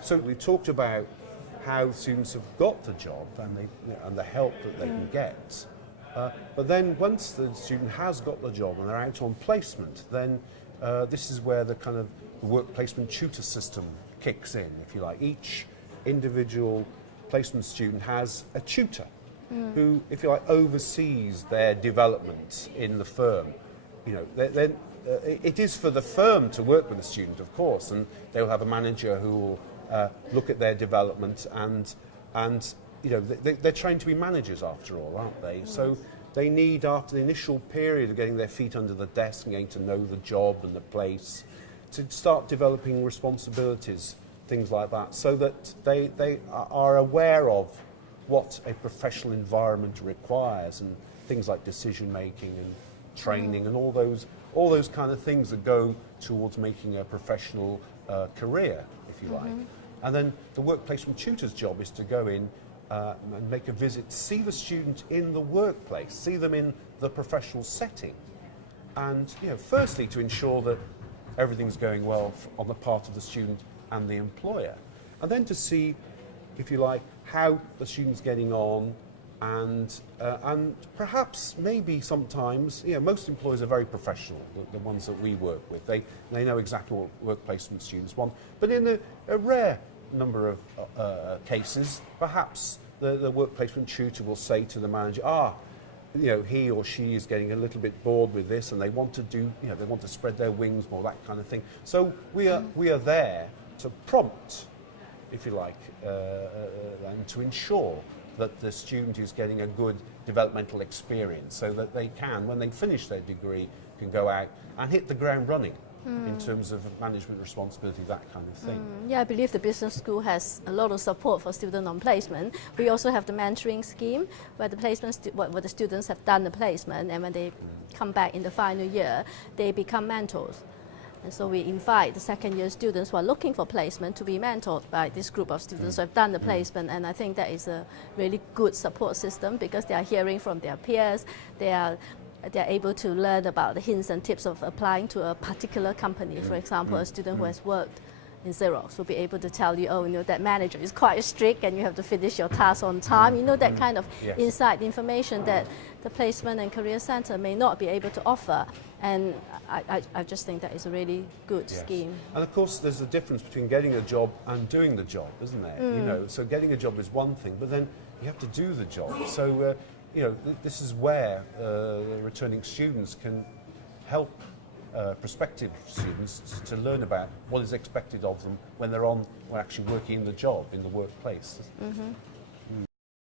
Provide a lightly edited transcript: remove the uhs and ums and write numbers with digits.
So we talked about how students have got the job and the help that they can get. But then once the student has got the job and they're out on placement, then this is where the kind of work placement tutor system kicks in, if you like. Each individual placement student has a tutor who, if you like, oversees their development in the firm. You know, then it is for the firm to work with the student, of course, and they'll have a manager who will look at their development and you know, they're trained to be managers after all, aren't they? So they need, after the initial period of getting their feet under the desk and getting to know the job and the place, to start developing responsibilities, things like that, so that they are aware of what a professional environment requires, and things like decision making and training and all those kind of things that go towards making a professional career, if you like. And then the work placement tutor's job is to go in and make a visit, see the student in the workplace, see them in the professional setting, and you know, firstly to ensure that everything's going well on the part of the student and the employer, and then to see, if you like, how the student's getting on, and perhaps maybe sometimes, you know, most employers are very professional, the ones that we work with. They know exactly what work placement students want, but in a rare number of cases, perhaps the work placement tutor will say to the manager, you know, he or she is getting a little bit bored with this, and they want to do, you know, they want to spread their wings more, that kind of thing. So we are there to prompt, if you like, and to ensure that the student is getting a good developmental experience, so that they can, when they finish their degree, can go out and hit the ground running in terms of management responsibility, that kind of thing. Yeah, I believe the business school has a lot of support for student on placement. We also have the mentoring scheme where the where the students have done the placement, and when they come back in the final year, they become mentors. And so we invite the second year students who are looking for placement to be mentored by this group of students who have done the placement, and I think that is a really good support system, because they are hearing from their peers, they're able to learn about the hints and tips of applying to a particular company. For example, a student who has worked in Xerox will be able to tell you, oh, you know, that manager is quite strict and you have to finish your task on time. You know, that kind of inside information that the placement and career center may not be able to offer. And I just think that is a really good scheme. And of course, there's a difference between getting a job and doing the job, isn't there? You know, so getting a job is one thing, but then you have to do the job. So, you know, this is where the returning students can help prospective students to learn about what is expected of them when they're actually working in the job, in the workplace.